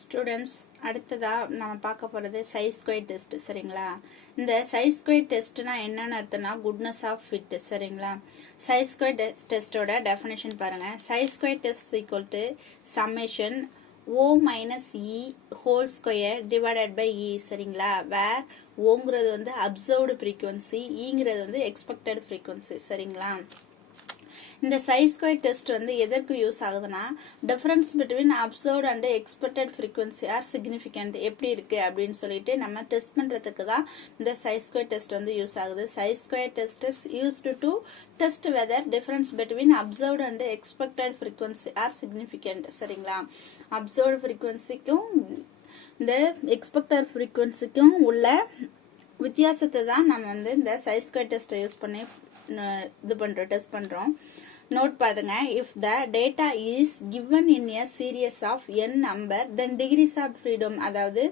Students அடுத்ததா நம்ம பார்க்க போகிறது சைஸ் ஸ்கொயர் டெஸ்ட் சரிங்களா. இந்த சைஸ் ஸ்கொயர் டெஸ்ட்னா என்னன்னு அர்த்தம்னா குட்னஸ் ஆஃப் ஃபிட் சரிங்களா. சைஸ் ஸ்கொயர் டெஸ்ட்டோட டெஃபினேஷன் பாருங்க. Chi square test equal to summation O minus E whole square divided by E சரிங்களா. வேர் ஓங்கிறது வந்து அப்சர்வ்டு ஃப்ரீக்வன்சி, ஈங்கிறது வந்து எக்ஸ்பெக்டட் ஃப்ரீக்வன்சி சரிங்களா. இந்த சைஸ் ஸ்கொயர் டெஸ்ட் வந்து எதற்கு யூஸ் ஆகுதுன்னா difference between observed and expected frequency R significant எப்படி இருக்கு அப்படின்னு சொல்லிட்டு நம்ம டெஸ்ட் பண்றதுக்கு தான் இந்த சைஸ் ஸ்கொயர் டெஸ்ட் வந்து யூஸ் ஆகுது. Size square test is used to test weather difference between observed and expected frequency R significant சரிங்களா. அப்சர்வ்ட் ஃப்ரீக்வன்சிக்கும் இந்த எக்ஸ்பெக்டட் ஃப்ரீக்வன்சிக்கும் உள்ள வித்தியாசத்தை தான் நம்ம வந்து இந்த சைஸ் ஸ்கொயர் டெஸ்ட்டை யூஸ் பண்ணி இது பண்றோம், டெஸ்ட் பண்றோம். நோட் பாருங்க. if the data is given in a series of n number then degrees of freedom, அதாவது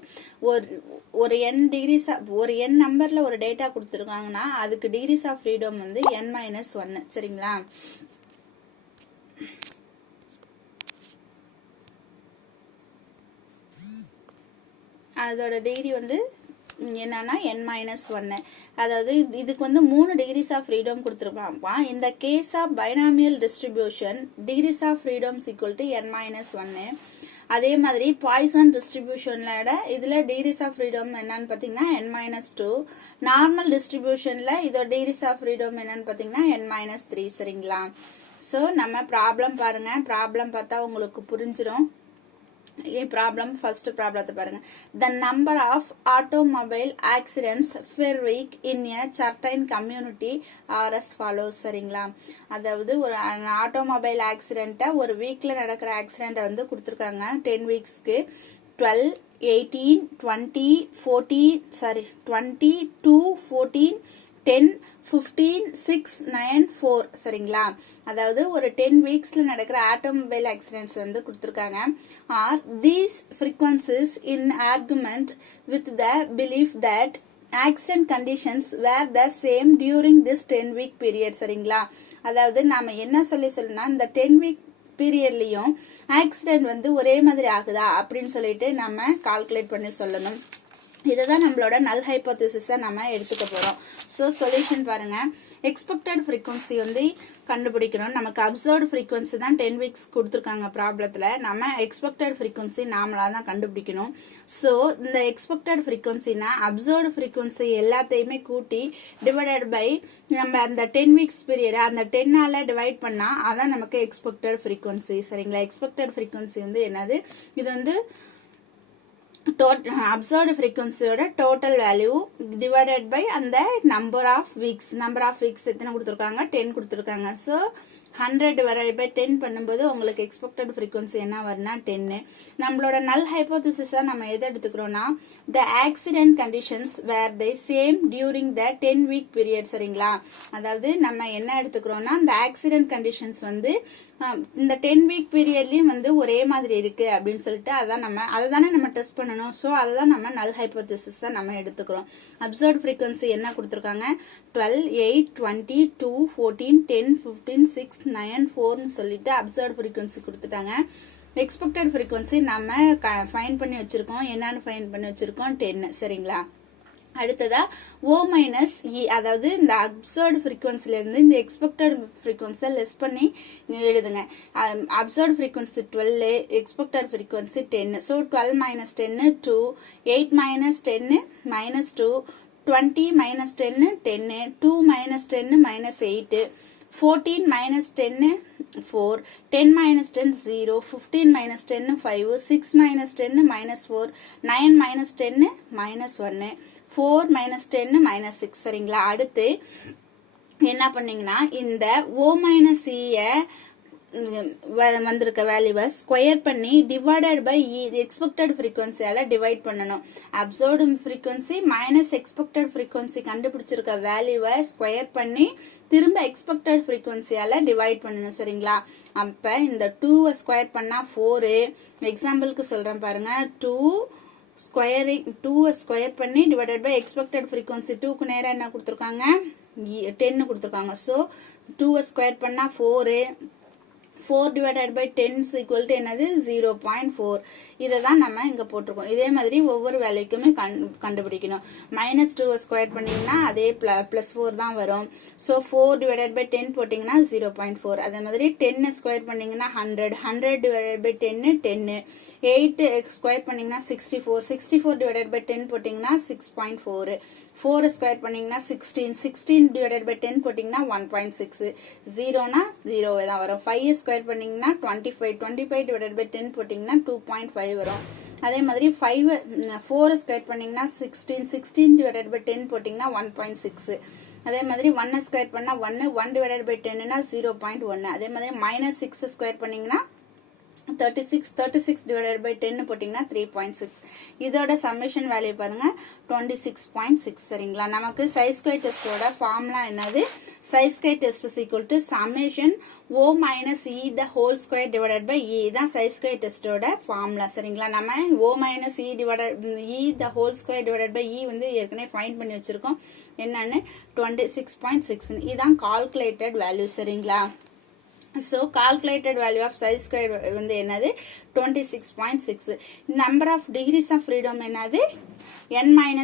ஒரு n degrees ஒரு n நம்பர்ல ஒரு டேட்டா கொடுத்துருக்காங்கன்னா அதுக்கு டிகிரிஸ் ஆஃப் ஃப்ரீடம் வந்து n-1 சரிங்களா. அதோட டிகிரி வந்து என்னன்னா n-1. அதாவது இதுக்கு வந்து 3 டிகிரிஸ் ஆஃப் ஃப்ரீடம் கொடுத்துருப்பாங்க. இந்த case of binomial distribution degrees of freedom equal to n-1. அதே மாதிரி பாய்சன் டிஸ்ட்ரிபியூஷன்ல இதுல டிகிரிஸ் ஆஃப் ஃப்ரீடம் என்னன்னு பாத்தீங்கன்னா n-2. நார்மல் டிஸ்ட்ரிபியூஷன்ல இதோட டிகிரிஸ் ஆஃப் ஃப்ரீடம் என்னன்னு பாத்தீங்கன்னா n-3 சரிங்களா. சோ நம்ம ப்ராப்ளம் பாருங்க. ப்ராப்ளம் பார்த்தா உங்களுக்கு புரிஞ்சிடும். problem first problem பாருங்க. The number of automobile accidents per week in a certain community are as follows சரிங்களா. அதாவது ஒரு ஆட்டோமொபைல் ஆக்சிடென்ட்டை ஒரு வீக்ல நடக்கிற ஆக்சிடென்ட்டை வந்து கொடுத்துருக்காங்க 10 வீக்ஸ்க்கு. 12, 18, 20, 14 22, 14, 10, 15, 6, 9, 4 சரிங்களா. அதாவது ஒரு 10 வீக்ஸ்ல நடக்கிற ஆட்டோமொபைல் ஆக்சிடென்ட்ஸ் வந்து கொடுத்துருக்காங்க. Are these frequencies in argument with the belief that accident conditions were the same during this 10-week period சரிங்களா. அதாவது நாம என்ன சொல்லணும்னா இந்த 10 வீக் பீரியட்லயும் ஆக்சிடென்ட் வந்து ஒரே மாதிரி ஆகுதா அப்படின்னு சொல்லிட்டு நம்ம கால்குலேட் பண்ணி சொல்லணும். இதுதான் நம்மளோட நல் ஹைப்போதீசிஸை நம்ம எடுத்துக்க போறோம். ஸோ சொல்யூஷன் பாருங்க. எக்ஸ்பெக்டட் ஃப்ரீக்வன்சி வந்து கண்டுபிடிக்கணும். நமக்கு அப்சர்வ்டு ஃப்ரீக்வன்சி தான் 10 வீக்ஸ் கொடுத்துருக்காங்க ப்ராப்ளத்துல. நம்ம எக்ஸ்பெக்டட் ஃப்ரீக்வன்சி நாமளா தான் கண்டுபிடிக்கணும். ஸோ இந்த எக்ஸ்பெக்டட் ஃப்ரீக்வன்சினா அப்சர்வ்டு ஃப்ரீக்வன்சி எல்லாத்தையுமே கூட்டி டிவைடட் பை நம்ம அந்த 10 வீக்ஸ் பீரியட் அந்த 10ஆல டிவைட் பண்ணா அதான் நமக்கு எக்ஸ்பெக்டட் ஃப்ரீக்வன்சி சரிங்களா. எக்ஸ்பெக்டட் ஃப்ரீக்வன்சி வந்து என்னது? இது வந்து அப்சர்வ்டு ஃப்ரீக்வன்சியோட டோட்டல் வேல்யூ டிவைடட் பை அந்த number of weeks. Number of weeks எத்தனை கொடுத்துருக்காங்க? 10 கொடுத்துருக்காங்க. ஸோ 100 வரை பை 10 பண்ணும்போது உங்களுக்கு எக்ஸ்பெக்டட் ஃப்ரீக்வன்சி என்ன வரும்னா 10. நம்மளோட நல் ஹைப்போதிசிஸா நம்ம எதை எடுத்துக்கிறோம்னா the accident conditions were the same during the 10 week period சரிங்களா. அதாவது நம்ம என்ன எடுத்துக்கிறோம்னா இந்த ஆக்சிடென்ட் கண்டிஷன்ஸ் வந்து இந்த 10 வீக் பீரியட்லயும் வந்து ஒரே மாதிரி இருக்கு அப்படின்னு சொல்லிட்டு அதை தானே நம்ம டெஸ்ட் பண்ணணும். ஸோ அதுதான் நம்ம நல் ஹைப்போதிசிஸா நம்ம எடுத்துக்கிறோம். அப்சர்வ்ட் ஃப்ரீக்வன்சி என்ன கொடுத்துருக்காங்க? 12, 8, 20, 2, 14, 10, 15, 6, 9, 4 சொல்லிட்டு அப்சர்வ்ட் ஃப்ரீக்வன்சி கொடுத்துட்டாங்க. எக்ஸ்பெக்டட் ஃப்ரீக்வன்சி நம்ம ஃபைண்ட் பண்ணி வச்சிருக்கோம். என்னன்னு ஃபைண்ட் பண்ணி வச்சிருக்கோம்? 10 சரிங்களா. அடுத்ததா O மைனஸ் இ, அதாவது இந்த அப்சர்வ்ட் ஃப்ரீக்வன்சில இருந்து இந்த எக்ஸ்பெக்டட் ஃப்ரீக்வன்சியை லெஸ் பண்ணி எழுதுங்க. Observed frequency 12, expected frequency 10. So 12 minus 10 2, 8 minus 10 minus 2, 20 minus 10 10, 2 minus 10 minus 8, 14 minus 10 4, 10 minus 10 0, 15 minus 10 5, 6 minus 10 minus 4, 9 minus 10 minus 1, 4 minus 10 minus 6 சரிங்களா. அடுத்து என்ன பண்ணீங்கன்னா இந்த O மைனஸ் இ வந்திருக்க வேல்யூவை ஸ்கொயர் பண்ணி டிவைடட் பை எக்ஸ்பெக்டட் ஃப்ரீக்வன்சியால டிவைட் பண்ணணும். Observed frequency minus expected frequency கண்டுபிடிச்சிருக்க வேல்யூவை ஸ்கொயர் பண்ணி திரும்ப எக்ஸ்பெக்டட் ஃப்ரீக்வன்சியால டிவைட் பண்ணணும் சரிங்களா. அப்ப இந்த 2 ஸ்கொயர் பண்ணா 4. எக்ஸாம்பிளுக்கு சொல்றேன் பாருங்க. 2 ஸ்கொயர் பண்ணி டிவைடட் பை எக்ஸ்பெக்டட் ஃப்ரீக்வன்சி 2க்கு நேரா என்ன கொடுத்துருக்காங்க? 10 கொடுத்துருக்காங்க. ஸோ 2 ஸ்கொயர் பண்ணா 4, 4 divided by 10 is equal to என்னது 0.4. இதை தான் நம்ம இங்க போட்டிருக்கோம். இதே மாதிரி ஒவ்வொரு வேல்யூக்குமே கண்டுபிடிக்கணும். -2 ஸ்கொயர் பண்ணீங்கன்னா அதே +4 தான் வரும். ஸோ 4 divided by 10 போட்டீங்கன்னா 0.4. அதே மாதிரி 10 ஸ்கொயர் பண்ணீங்கன்னா 100. 100 divided by 10 10. 8 ஸ்கொயர் பண்ணீங்கன்னா 64. 64 divided by 10 போட்டீங்கன்னா 6.4. 4 ஸ்கொயர் பண்ணீங்கன்னா 16. 16 divided by 10 போட்டீங்கன்னா 1.6. 0னா 0 தான் வரும். 5 ஸ்கொயர் பண்ணீங்கன்னா 25. 25 divided by 10 போட்டீங்கன்னா 2.5 வரும். அதே மாதிரி 4 ஸ்கொயர் பண்ணீங்கன்னா 16. 16 divided by 10 போட்டீங்கன்னா 1.6. அதே மாதிரி 1 ஸ்கொயர் பண்ணா 1. 1 divided by 10னா 0.1. அதே மாதிரி -6 ஸ்கொயர் பண்ணீங்கன்னா 36. 36 divided by 10 போட்டீங்கன்னா 3.6. இதோட சம்மேஷன் வேல்யூ பாருங்க 26.6. சரிங்களா? நமக்கு சை ஸ்கொயர் டெஸ்டோட ஃபார்முலா என்னது? Chi square test is equal to summation O minus E the whole square divided by E. இதான் சை ஸ்கொயர் டெஸ்டோட ஃபார்முலா. சரிங்களா? நம்ம O minus E divided E the whole square divided by E வந்து ஏற்கனவே find பண்ணி வச்சிருக்கோம். என்னன்னு 26.6. இதான் கால்குலேட்டட் வேல்யூ. சரிங்களா? So calculated value of psi squared வந்து என்னது 26.6. number of degrees of freedom என்னது n-1.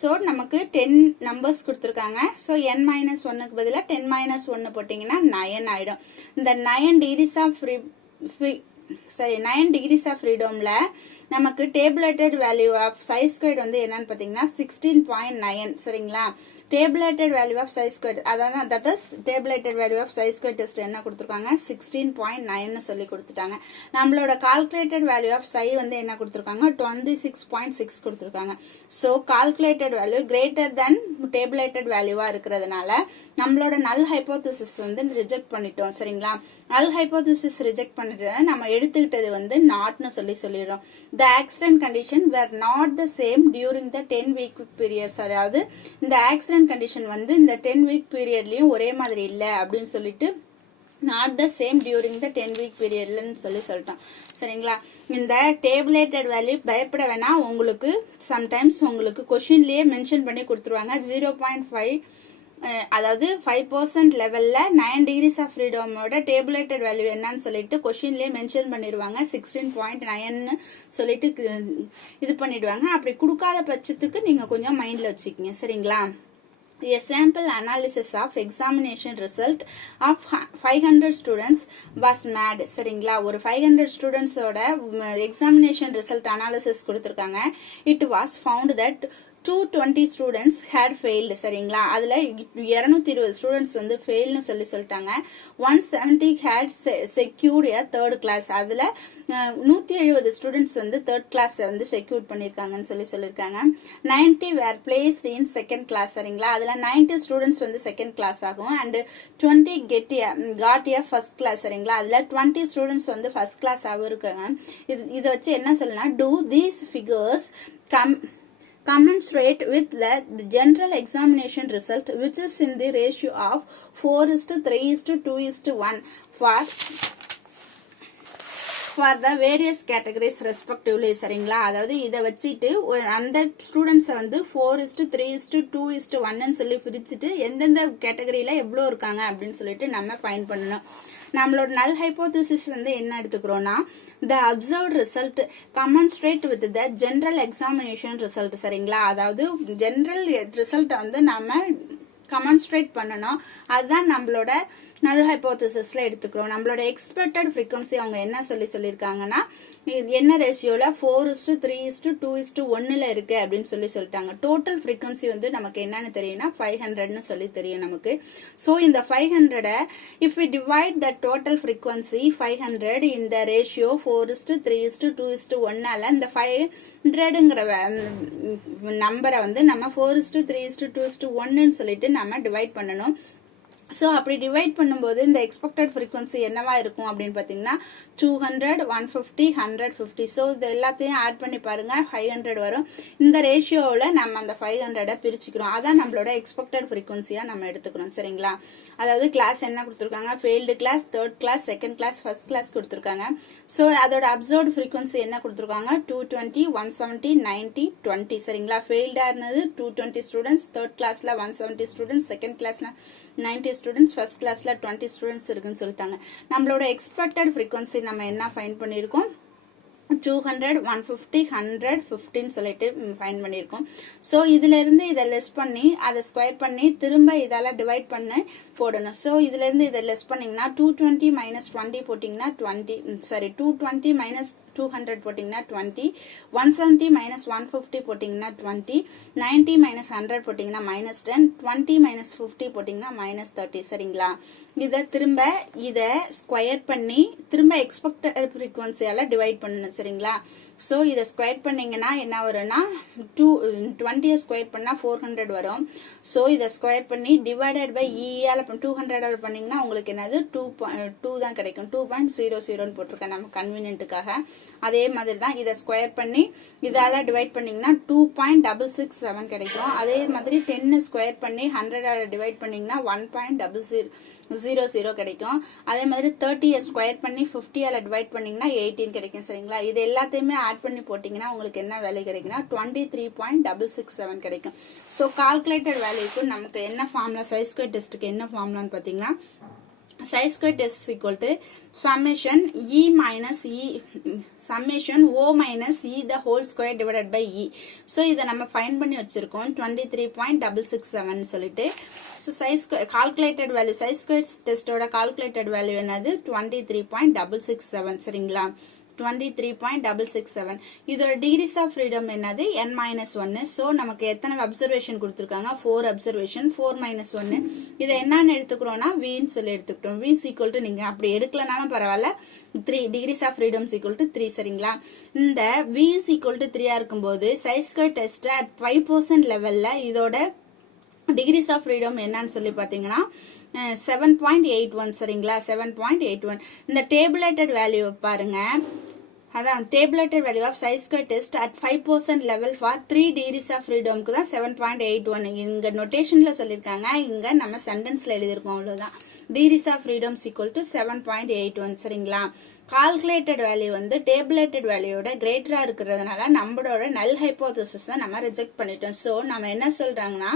so நமக்கு 10 numbers கொடுத்திருக்காங்க. so n-1க்கு பதிலா 10-1 போட்டீங்கன்னா 9 ஆயிடும். இந்த 9 degrees of 9 degrees of freedomல நமக்கு tabulated value of psi squared வந்து என்னன்னு பாத்தீங்கன்னா 16.9. சரிங்களா? tabulated value of psi squared அதான் that is tabulated value of psi squared test என்ன கொடுத்திருக்காங்க 16.9 சொல்லி கொடுத்துட்டாங்க. நம்மளோட calculated value of psi வந்து என்ன கொடுத்திருக்காங்க 26.6 கொடுத்திருக்காங்க. so calculated value greater than tabulated value இருக்கிறதுனால நம்மளோட null hypothesis வந்து ரிஜெக்ட் பண்ணிட்டோம். சரிங்களா? null hypothesis ரிஜெக்ட் பண்ணிட்டு நம்ம எடுத்துக்கிட்டது வந்து நாட்னு சொல்லிடுறோம். the accident condition were not the same during the 10 week period. அதாவது இந்த accident கண்டிஷன் வந்து இந்த 10 வீக் பீரியட்லயும் ஒரே மாதிரி இல்ல அப்படின்னு சொல்லிட்டு not the same during the 10 week periodலன்னு சொல்லிட்டோம். சரிங்களா? இந்த டேபுலேட்டட் வேல்யூ பயப்பட வேணா. உங்களுக்கு சம்டைம்ஸ் உங்களுக்கு கொஸ்டின்லயே மென்ஷன் பண்ணி கொடுத்துருவாங்க 0.5 அதாவது 5% லெவல்ல 9 டிகிரிஸ் ஆஃப் ஃப்ரீடமோட டேபுலேட்டட் வேல்யூ என்னன்னு சொல்லிட்டு கொஸ்டின்லயே மென்ஷன் பண்ணிடுவாங்க 16.9 சொல்லிட்டு இது பண்ணிடுவாங்க. அப்படி கொடுக்காத பட்சத்துக்கு நீங்க கொஞ்சம் மைண்ட்ல வச்சுக்கீங்க. சரிங்களா? A sample analysis of examination result of 500 students was made. சரிங்களா? ஒரு 500 students ஓட examination result analysis கொடுத்திருக்காங்க. It was found that 220 students had failed. சரிங்களா? அதுல 220 students வந்து failனு சொல்லிட்டாங்க. 170 had secured a third class. அதுல 170 students வந்து third class வந்து secure பண்ணிருக்காங்கன்னு சொல்லிருக்காங்க. 90 were placed in second class. சரிங்களா? அதுல 90 students வந்து second class ஆகும் and 20 got a first class. சரிங்களா? அதுல 20 students வந்து first class ஆகும் இருக்காங்க. இத வச்சு என்ன சொல்லலாம்? Do these figures commensurate with the general examination result which is in the ratio of 4:3:2:1 for the various categories respectively. சரிங்களா? அதாவது இதை வச்சுட்டு அந்த ஸ்டூடெண்ட்ஸை வந்து 4:3:2:1 சொல்லி பிரிச்சுட்டு எந்தெந்த கேட்டகரியில எவ்வளவு இருக்காங்க அப்படின்னு சொல்லிட்டு நம்ம ஃபைண்ட் பண்ணணும். நம்மளோட null hypothesis வந்து என்ன எடுத்துக்கிறோம்னா the observed result commensurate with the general examination result. சரிங்களா? அதாவது general result வந்து நம்ம commensurate பண்ணணும். அதுதான் நம்மளோட null hypothesisல எடுத்துக்கிறோம். நம்மளோட expected frequency அவங்க என்ன சொல்லிருக்காங்கன்னா என்ன ரேஷியோல 4:3:2:1 இருக்கு அப்படின்னு சொல்லிட்டாங்க. டோட்டல் frequency வந்து நமக்கு என்னன்னு தெரியும்னா 500ன்னு சொல்லி தெரியும் நமக்கு. சோ இந்த 500 if we divide the total frequency 500 in the ratio 4:3:2:1 ஆல இந்த 500ங்கற நம்பரை வந்து நம்ம 4:3:2:1ன்னு சொல்லிட்டு நம்ம டிவைட் பண்ணனும். சோ அப்படி டிவைட் பண்ணும்போது இந்த எக்ஸ்பெக்டட் frequency என்னவா இருக்கும் அப்படின்னு பாத்தீங்கன்னா 200 150 150. சோ இது எல்லாத்தையும் ஆட் பண்ணி பாருங்க 500 வரும். இந்த ரேஷியோல நம்ம அந்த 500 பிரிச்சுக்கிறோம். அதான் நம்மளோட எக்ஸ்பெக்டட் frequency-யா நம்ம எடுத்துக்கிறோம். சரிங்களா? அதாவது கிளாஸ் என்ன கொடுத்திருக்காங்க? Failed class, third class, second class, first class கொடுத்திருக்காங்க. சோ அதோட அப்சர்வ்ட் frequency என்ன கொடுத்திருக்காங்க? 220 170 90 20. சரிங்களா? ஃபெயில்டா இருந்தது 220 ஸ்டூடண்ட்ஸ், தேர்ட் கிளாஸ்ல 170 ஸ்டூடண்ட்ஸ், செகண்ட் கிளாஸ்ல 90 ஸ்டூடெண்ட்ஸ், ஃபர்ஸ்ட் கிளாஸ்ல 20 ஸ்டூடெண்ட்ஸ் இருக்குன்னு சொல்லிட்டாங்க. நம்மளோட எக்ஸ்பெக்டட் ஃப்ரீக்வன்சி நம்ம என்ன ஃபைண்ட் பண்ணியிருக்கோம், 200, 150, 100, 15 சொல்லிட்டு ஃபைண்ட் பண்ணியிருக்கோம். ஸோ இதுல இருந்து இதை லெஸ் பண்ணி அதை ஸ்கொயர் பண்ணி திரும்ப இதால டிவைட் பண்ண போடணும். ஸோ இதுல இருந்து இதை லெஸ் பண்ணீங்கன்னா 220 மைனஸ் 20 போட்டிங்கன்னா 20, சாரி 220 மைனஸ் 200 போட்டிங்கன்னா 20, 170 மைனஸ் 150 போட்டிங்கன்னா 20, 90 மைனஸ் 100 போட்டிங்கன்னா மைனஸ் 10, 20 மைனஸ் 50 போட்டிங்கன்னா மைனஸ் 30. சரிங்களா? இதை திரும்ப இதை ஸ்கொயர் பண்ணி திரும்ப எக்ஸ்பெக்டட் ஃப்ரீக்வன்சியால டிவைட் பண்ணணும். சரிங்களா? ஸோ இதை ஸ்கொயர் பண்ணீங்கன்னா என்ன வரும்னா 20 ஸ்கொயர் பண்ணா 400 வரும். ஸோ இதை ஸ்கொயர் பண்ணி டிவைடட் பை இஆல 200 பண்ணீங்கன்னா உங்களுக்கு என்னது 2 தான் கிடைக்கும். 2.00 போட்டிருக்கேன் நம்ம கன்வீனியன்ட்டுக்காக. அதே மாதிரி தான் இதை ஸ்கொயர் பண்ணி இதால டிவைட் பண்ணீங்கன்னா 2.667 கிடைக்கும். அதே மாதிரி 10 ஸ்கொயர் பண்ணி 100 டிவைட் பண்ணீங்கன்னா 1.00 கிடைக்கும். அதே மாதிரி 30 ஸ்கொயர் பண்ணி 50 டிவைட் பண்ணீங்கன்னா 18 கிடைக்கும். சரிங்களா? இது எல்லாத்தையுமே ஆட் பண்ணி போட்டீங்கன்னா உங்களுக்கு என்ன வேல்யூ கிடைக்குன்னா 23.667 கிடைக்கும். ஸோ கால்குலேட்டட் வேல்யூக்கு நமக்கு என்ன ஃபார்முலா, சை ஸ்கொயர் டெஸ்ட்டுக்கு என்ன ஃபார்முலான்னு பார்த்தீங்கன்னா, psi square test is equal to summation O minus E the whole square divided by E. So இதை நம்ம ஃபைண்ட் பண்ணி வச்சிருக்கோம் 23.667 சொல்லிட்டு. So psi square calculated value, psi square test ஓட calculated value என்னது 23.667. சரிங்களா? 23.667. இதோட டிகிரிஸ் ஆஃப் ஃப்ரீடம் என்னது n-1. ஸோ நமக்கு எத்தனை அப்சர்வேஷன் கொடுத்துருக்காங்க, 4 அப்சர்வேஷன், 4-1. இதை என்னன்னு எடுத்துக்கிறோம்னா வின்னு சொல்லி எடுத்துக்கிட்டோம். v ஈக்குவல் டு, நீங்க அப்படி எடுக்கலனாலும் பரவாயில்ல, 3 degrees of freedom equal to 3. சரிங்களா? இந்த v ஈக்குவல் டு 3 இருக்கும்போது சை ஸ்கொயர் டெஸ்ட் அட் 5% லெவல்ல இதோட டிகிரிஸ் ஆஃப் ஃப்ரீடம் என்னன்னு சொல்லி பாத்தீங்கன்னா 7.81. சரிங்களா? 7.81. இந்த டேபுலேட்டட் வேல்யூ பாருங்க, அதான் tabulated value of chi square test at 5% level for 3 degrees of ஃப்ரீடம்க்கு தான் 7.81. இங்க நோட்டேஷன்ல சொல்லியிருக்காங்க, இங்க நம்ம சென்டென்ஸ்ல எழுதியிருக்கோம். அவ்வளவுதான். Degrees of freedom equal to 7.81. சரிங்களா? கால்குலேட்டட் வேல்யூ வந்து டேபுலேட்டட் வேல்யூட கிரேட்டரா இருக்கிறதுனால நம்மளோட நல் ஹைபோதசிஸை நம்ம ரிஜெக்ட் பண்ணிட்டோம். ஸோ நம்ம என்ன சொல்றாங்கன்னா,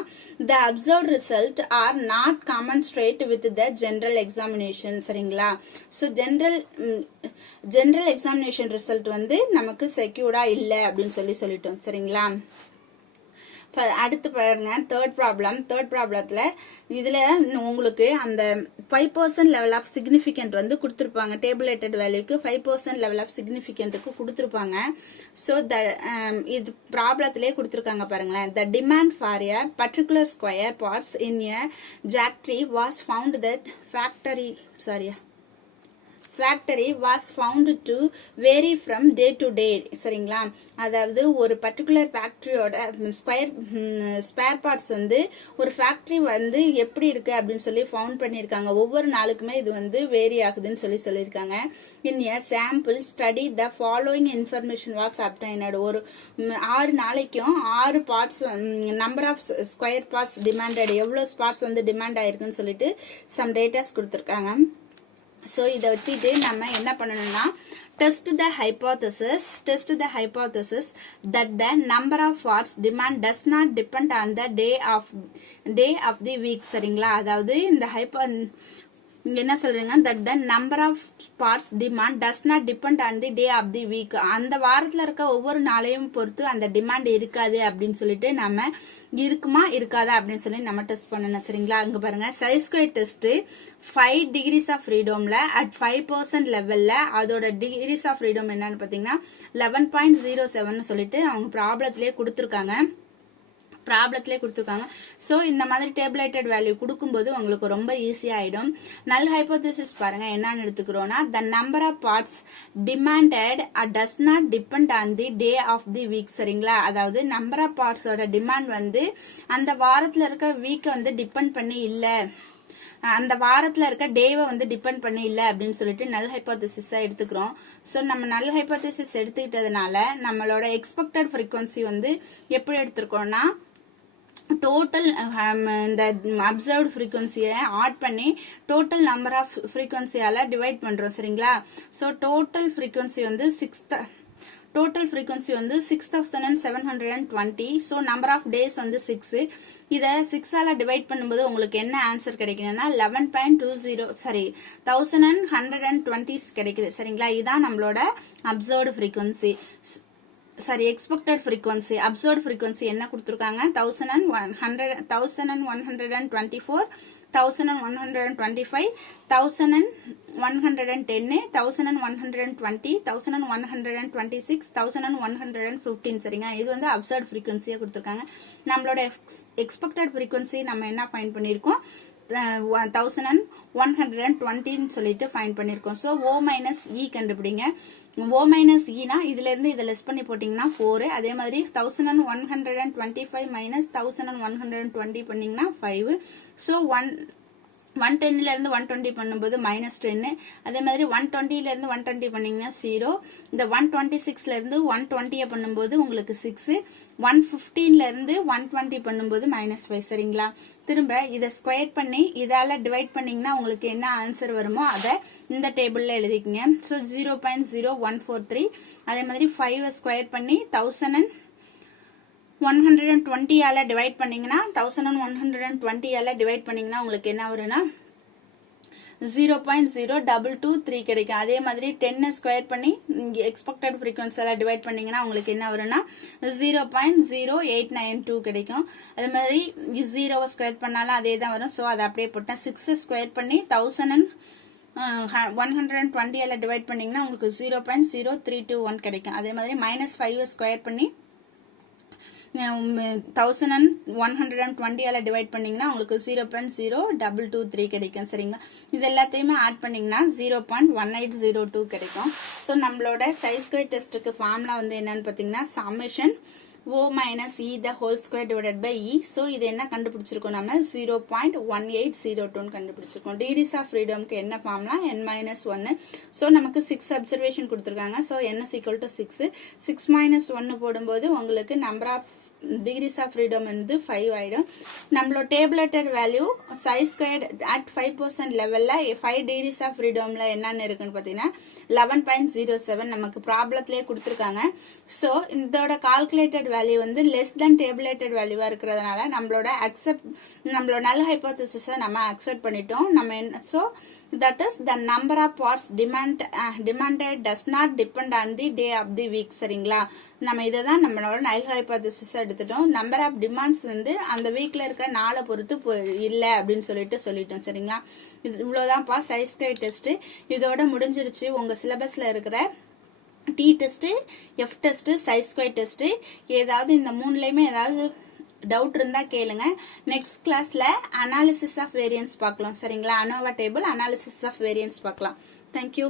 the observed result are not commensurate with the general examination. சரிங்களா? ஸோ ஜெனரல் எக்ஸாமினேஷன் ரிசல்ட் வந்து நமக்கு செக்யூர்டா இல்லை அப்படின்னு சொல்லிட்டோம். சரிங்களா? அடுத்து பாருங்க, தேர்ட் ப்ராப்ளத்துல இதுல உங்களுக்கு அந்த 5% லெவல் ஆஃப் சிக்னிபிகன்ட் வந்து கொடுத்துருப்பாங்க. டேபுலேட்டட் வேல்யூக்கு 5% லெவல் ஆஃப் சிக்னிபிகன்ட்டுக்கு கொடுத்துருப்பாங்க. ஸோ இது ப்ராப்ளத்திலே கொடுத்துருக்காங்க பாருங்களேன். The demand for a particular square parts in a factory was found that factory was found to vary from day to day. சரிங்களா? அதாவது ஒரு பர்டிகுலர் ஃபேக்டரியோட ஸ்பேர் பார்ட்ஸ் வந்து ஒரு ஃபேக்டரி வந்து எப்படி இருக்கு அப்படின்னு சொல்லி ஃபவுண்ட் பண்ணியிருக்காங்க. ஒவ்வொரு நாளுக்குமே இது வந்து வேரி ஆகுதுன்னு சொல்லியிருக்காங்க. In a sample study the following information was obtained. ஒரு 6 நாளைக்கும் 6 parts number of square parts demanded, எவ்வளவு பார்ட்ஸ் வந்து டிமாண்ட் ஆயிருக்குன்னு சொல்லிட்டு சம் டேட்டாஸ் கொடுத்துருக்காங்க. ஸோ இதை வச்சுட்டு நம்ம என்ன பண்ணணும்னா, test the hypothesis that the number of parts demand does not depend on the day of the week. சரிங்களா? அதாவது இந்த என்ன சொல்றீங்க, that the number of parts demand does not depend on the day of the week. அந்த வாரத்துல இருக்க ஒவ்வொரு நாளையும் பொறுத்து அந்த டிமாண்ட் இருக்காது அப்படின்னு சொல்லிட்டு நம்ம இருக்குமா இருக்காதா அப்படின்னு சொல்லி நம்ம டெஸ்ட் பண்ணணும். சரிங்களா? அங்க பாருங்க, chi square test 5 degrees of ஃப்ரீடம்ல அட் 5% லெவல்ல அதோட டிகிரிஸ் ஆஃப் ஃப்ரீடம் என்னன்னு பாத்தீங்கன்னா 11.07 சொல்லிட்டு அவங்க ப்ராப்ளத்திலேயே கொடுத்துருக்காங்க. சோ இந்த மாதிரி டேபுலேட்டட் வேல்யூ கொடுக்கும்போது உங்களுக்கு ரொம்ப ஈஸியா ஆயிடும். நல் ஹைபோதசிஸ் பாருங்க என்னன்னு எடுத்துக்கிறோம்னா, the number of parts demanded does not depend on the day of the week. சரிங்களா? அதாவது நம்பர் ஆஃப் பார்ட்ஸோட டிமாண்ட் வந்து அந்த வாரத்துல இருக்க வீக் வந்து டிபெண்ட் பண்ணி இல்ல, அந்த வாரத்துல இருக்க டேவை வந்து டிபெண்ட் பண்ணி இல்ல அப்படின்னு சொல்லிட்டு நல் ஹைபோதசிஸா எடுத்துக்கிறோம். சோ நம்ம நல் ஹைபோதசிஸ் எடுத்துக்கிட்டதுனால நம்மளோட எக்ஸ்பெக்டட் ஃப்ரீக்வன்சி வந்து எப்படி எடுத்திருக்கோம்னா, டோட்டல் இந்த அப்சர்வ்ட் ஃப்ரீக்வன்சியை ஆட் பண்ணி டோட்டல் நம்பர் ஆஃப் ஃப்ரீக்வன்சியால டிவைட் பண்றோம். சரிங்களா? ஸோ டோட்டல் ஃப்ரீக்வன்சி வந்து டோட்டல் ஃப்ரீக்வன்சி வந்து 6720. ஸோ நம்பர் ஆஃப் டேஸ் வந்து 6. இதை 6ஆல டிவைட் பண்ணும்போது உங்களுக்கு என்ன ஆன்சர் கிடைக்குதுன்னா 11.20 கிடைக்குது சரிங்களா. இதுதான் நம்மளோட observed frequency. Sorry expected frequency. Observed frequency என்ன கொடுத்துருக்காங்க 1124, 1125, 1110, 1120, 1126, 1115 சரிங்க. இது வந்து அப்சர்வ்டு ஃப்ரீக்வன்சியா கொடுத்துருக்காங்க. நம்மளோட எக்ஸ்பெக்டட் ஃப்ரீக்வன்சி நம்ம என்ன ஃபைண்ட் பண்ணியிருக்கோம் 1120 சொல்லிட்டு ஃபைண்ட் பண்ணிருக்கோம். ஸோ O மைனஸ் இ கண்டுபிடிங்க. O மைனஸ் இனா இதுல இருந்து இதை லெஸ் பண்ணி போட்டீங்கன்னா 4. அதே மாதிரி 1125 மைனஸ் 1120 பண்ணீங்கன்னா 5. ஸோ 110ல இருந்து 120 பண்ணும்போது -10. அதே மாதிரி 120ல இருந்து 120 பண்ணீங்கன்னா 0. இந்த 126ல இருந்து 120 பண்ணும்போது உங்களுக்கு 6. 115ல இருந்து 120 பண்ணும்போது -5 சரிங்களா. திரும்ப இதை ஸ்கொயர் பண்ணி இதால டிவைட் பண்ணீங்கன்னா உங்களுக்கு என்ன ஆன்சர் வருமோ அதை இந்த டேபிள்ல எழுதிக்கங்க. ஸோ 0.0143. அதே மாதிரி 5 ஸ்கொயர் பண்ணி 1120ஆல டிவைட் பண்ணீங்கன்னா 1120ஆல டிவைட் பண்ணீங்கன்னா உங்களுக்கு என்ன வரும்னா 0.0223 கிடைக்கும். அதே மாதிரி 10 ஸ்கொயர் பண்ணி எக்ஸ்பெக்டட் ஃப்ரீக்வன்சியால டிவைட் பண்ணீங்கன்னா உங்களுக்கு என்ன வரும்னா 0.0892 கிடைக்கும். அதே மாதிரி 0 ஸ்கொயர் பண்ணாலும் அதே தான் வரும். ஸோ அதை அப்படியே போட்டேன். 6 ஸ்கொயர் பண்ணி 1120ஆல டிவைட் பண்ணீங்கன்னா உங்களுக்கு 0.0321 கிடைக்கும். அதே மாதிரி -5 ஸ்கொயர் பண்ணி 1120ஆல டிவைட் பண்ணீங்கன்னா உங்களுக்கு 0.0223 கிடைக்கும் சரிங்களா. இது எல்லாத்தையுமே ஆட் பண்ணீங்கன்னா 0.1802 கிடைக்கும். ஸோ நம்மளோட சைஸ் ஸ்கொயர் டெஸ்ட்டுக்கு ஃபார்முலா வந்து என்னன்னு பார்த்தீங்கன்னா summation O minus E the whole square divided by E. So இது என்ன கண்டுபிடிச்சிருக்கோம் நம்ம 0.1802 கண்டுபிடிச்சிருக்கோம். டிகிரிஸ் ஆஃப் ஃப்ரீடம்க்கு என்ன ஃபார்முலா n-1. ஸோ நமக்கு 6 அப்சர்வேஷன் கொடுத்துருக்காங்க. So n is equal to 6. 6 - 1 போடும்போது உங்களுக்கு number of degrees of freedom வந்து 5 ஆயிடும். நம்மளோட tabulated value chi squared at 5% லெவல்ல 5 டிகிரிஸ் ஆஃப் ஃப்ரீடம்ல என்னன்னு இருக்குன்னு பார்த்தீங்கன்னா 11.07 நமக்கு ப்ராப்ளத்திலே கொடுத்துருக்காங்க. ஸோ இதோட கால்குலேட்டட் வேல்யூ வந்து லெஸ் தென் டேபிளேட்டட் வேல்யூவா இருக்கிறதுனால நம்மளோட நல் ஹைபோதசிஸை நம்ம அக்செப்ட் பண்ணிட்டோம். நம்ம என்ன so that is the number of parts demanded does not depend on the day of the week சரிங்களா. நம்ம இதை தான் நம்மளோட நல் ஹைபோதசிஸ் எடுத்துட்டோம். நம்பர் ஆஃப் டிமாண்ட்ஸ் வந்து அந்த வீக்ல இருக்கிற நாளை பொறுத்து இல்லை அப்படின்னு சொல்லிட்டோம் சரிங்களா. இது இவ்வளவுதான்ப்பா சைஸ் ஸ்கொயர் டெஸ்ட். இதோட முடிஞ்சிருச்சு. உங்க சிலபஸ்ல இருக்கிற T test, F test, chi square test ஏதாவது இந்த மூணுலயுமே ஏதாவது டவுட் இருந்தா கேளுங்க. நெக்ஸ்ட் கிளாஸ்ல அனாலிசிஸ் ஆஃப் வேரியன்ஸ் பார்க்கலாம் சரிங்களா. ANOVA table analysis of variance பார்க்கலாம். தேங்க்யூ.